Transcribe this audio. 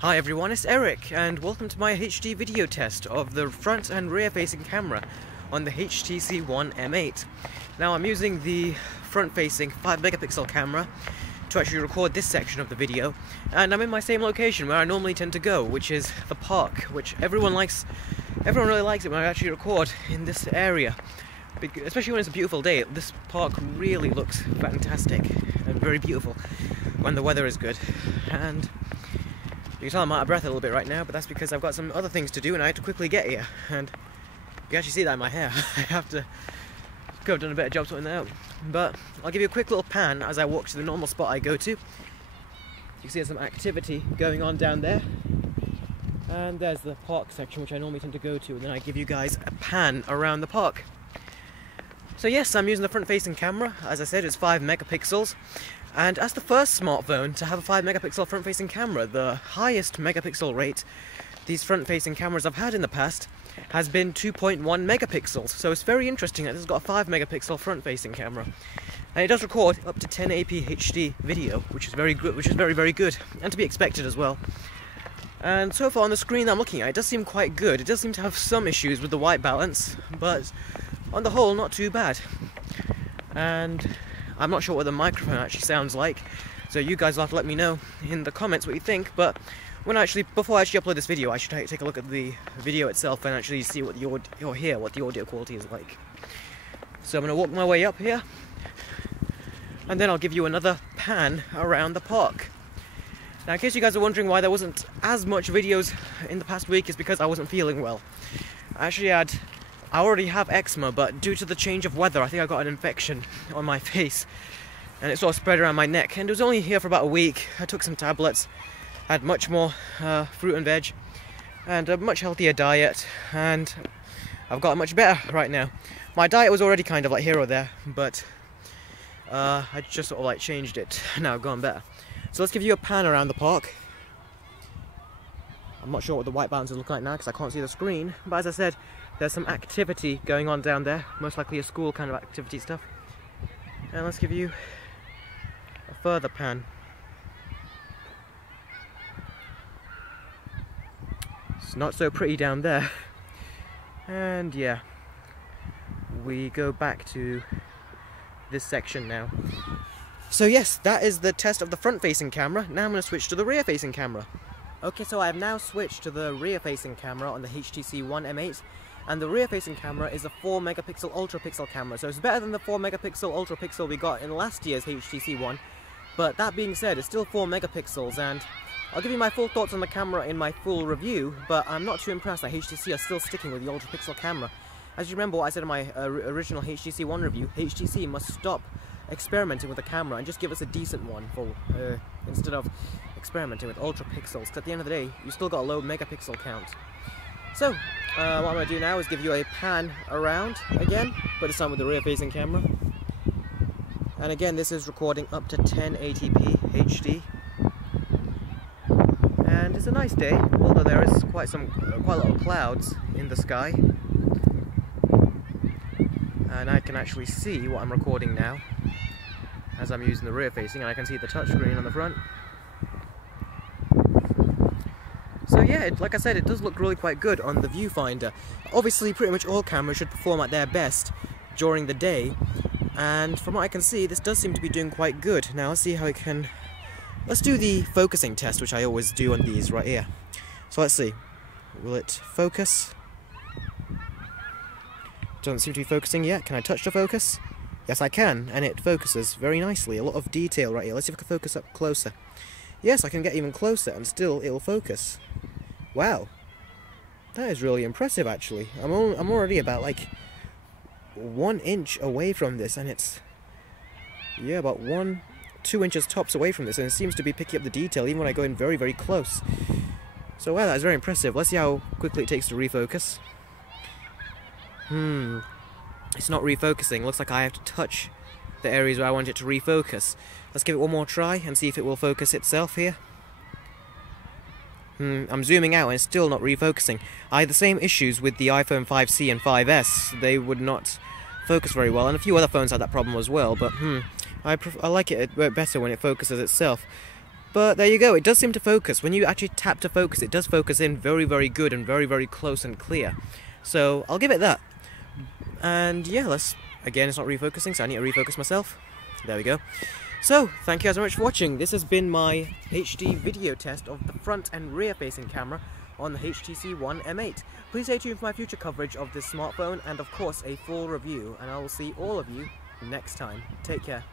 Hi everyone, it's Eric and welcome to my HD video test of the front and rear facing camera on the HTC One M8. Now I'm using the front facing 5 megapixel camera to actually record this section of the video, and I'm in my same location where I normally tend to go, which is the park, which everyone really likes it when I actually record in this area. Especially when it's a beautiful day. This park really looks fantastic and very beautiful when the weather is good. And you can tell I'm out of breath a little bit right now, but that's because I've got some other things to do and I have to quickly get here. And you can actually see that in my hair. I could have done a better job sorting that out. But I'll give you a quick little pan as I walk to the normal spot I go to. You can see there's some activity going on down there. And there's the park section, which I normally tend to go to, and then I give you guys a pan around the park. So yes, I'm using the front-facing camera. As I said, it's 5 megapixels. And as the first smartphone to have a 5 megapixel front-facing camera, the highest megapixel rate these front-facing cameras I've had in the past has been 2.1 megapixels. So it's very interesting that this has got a 5 megapixel front-facing camera. And it does record up to 1080p HD video, which is very good, very good, and to be expected as well. And so far on the screen that I'm looking at, it does seem quite good. It does seem to have some issues with the white balance, but on the whole, not too bad. And I'm not sure what the microphone actually sounds like, so you guys will have to let me know in the comments what you think. But before I actually upload this video, I should take a look at the video itself and actually see what the audio quality is like. So I'm going to walk my way up here, and then I'll give you another pan around the park. Now, in case you guys are wondering why there wasn't as much videos in the past week, it's because I wasn't feeling well. I already have eczema, but due to the change of weather, I think I got an infection on my face, and it sort of spread around my neck, and it was only here for about a week. I took some tablets, had much more fruit and veg, and a much healthier diet, and I've gotten much better right now. My diet was already kind of like here or there, but I just sort of like changed it. Now I've gone better. So let's give you a pan around the park. I'm not sure what the white balance is looking like now because I can't see the screen, but as I said, there's some activity going on down there, most likely a school kind of activity stuff. And let's give you a further pan. It's not so pretty down there. And yeah, we go back to this section now. So yes, that is the test of the front-facing camera. Now I'm going to switch to the rear-facing camera. Okay, so I have now switched to the rear-facing camera on the HTC One M8. And the rear-facing camera is a 4 megapixel ultra-pixel camera. So it's better than the 4 megapixel ultra-pixel we got in last year's HTC One. But that being said, it's still 4 megapixels, and I'll give you my full thoughts on the camera in my full review, but I'm not too impressed that HTC are still sticking with the ultra-pixel camera. As you remember what I said in my original HTC One review, HTC must stop experimenting with the camera and just give us a decent one instead of experimenting with ultra pixels, because at the end of the day you still got a low megapixel count. So what I'm going to do now is give you a pan around again, but this time with the rear facing camera, and again this is recording up to 1080p HD, and it's a nice day, although there is quite a lot of clouds in the sky, and I can actually see what I'm recording now as I'm using the rear facing, and I can see the touchscreen on the front. So yeah, like I said, it does look really quite good on the viewfinder. Obviously pretty much all cameras should perform at their best during the day, and from what I can see this does seem to be doing quite good. Now let's see how it can... Let's do the focusing test, which I always do on these right here. So let's see, will it focus? Doesn't seem to be focusing yet. Can I touch the focus? Yes, I can, and it focuses very nicely. A lot of detail right here. Let's see if I can focus up closer. Yes, I can get even closer, and still it'll focus. Wow, that is really impressive, actually. I'm already about like 1 inch away from this, and it's about 1-2 inches tops away from this, and it seems to be picking up the detail even when I go in very, very close. So wow, that is very impressive. Let's see how quickly it takes to refocus. It's not refocusing. Looks like I have to touch the areas where I want it to refocus. Let's give it one more try and see if it will focus itself here. I'm zooming out and it's still not refocusing. I had the same issues with the iPhone 5C and 5S. They would not focus very well, and a few other phones had that problem as well, but I like it better when it focuses itself. But there you go, it does seem to focus. When you actually tap to focus, it does focus in very, very good and very, very close and clear. So I'll give it that. And yeah, again, it's not refocusing, so I need to refocus myself. There we go. So, thank you guys very much for watching. This has been my HD video test of the front and rear facing camera on the HTC One M8. Please stay tuned for my future coverage of this smartphone and of course a full review, and I will see all of you next time. Take care.